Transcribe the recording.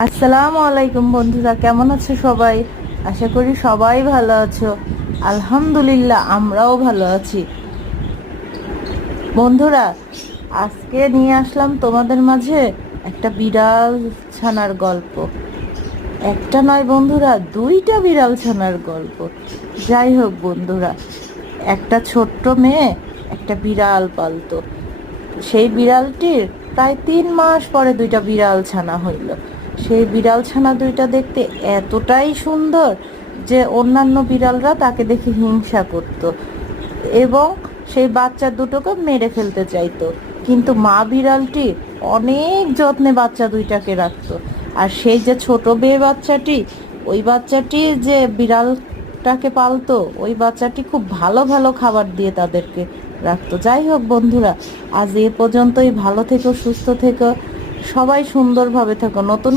আসসালামু আলাইকুম বন্ধুরা, কেমন আছো সবাই? আশা করি সবাই ভালো আছো। আলহামদুলিল্লাহ, আমরাও ভালো আছি। বন্ধুরা, আজকে নিয়ে আসলাম তোমাদের মাঝে একটা বিড়াল ছানার গল্প। একটা নয় বন্ধুরা, দুইটা বিড়াল ছানার গল্প। যাই হোক বন্ধুরা, একটা ছোট্ট মেয়ে একটা বিড়াল পালতো। সেই বিড়ালটির প্রায় 3 মাস পরে দুইটা বিড়াল ছানা হইল। সেই বিড়াল ছানা দুইটা দেখতে এতটাই সুন্দর যে অন্যান্য বিড়ালরা তাকে দেখে হিংসা করত এবং সেই বাচ্চা দুটোকে মেরে ফেলতে চাইতো। কিন্তু মা বিড়ালটি অনেক যত্নে বাচ্চা দুইটাকে রাখতো। আর সেই যে ছোট মেয়ে বাচ্চাটি, ওই বাচ্চাটি যে বিড়ালটাকে পালতো, ওই বাচ্চাটি খুব ভালো ভালো খাবার দিয়ে তাদেরকে রাখতো। যাই হোক বন্ধুরা, আজ এ পর্যন্তই। ভালো থেকো, সুস্থ থেকো, সবাই সুন্দরভাবে থেকো। নতুন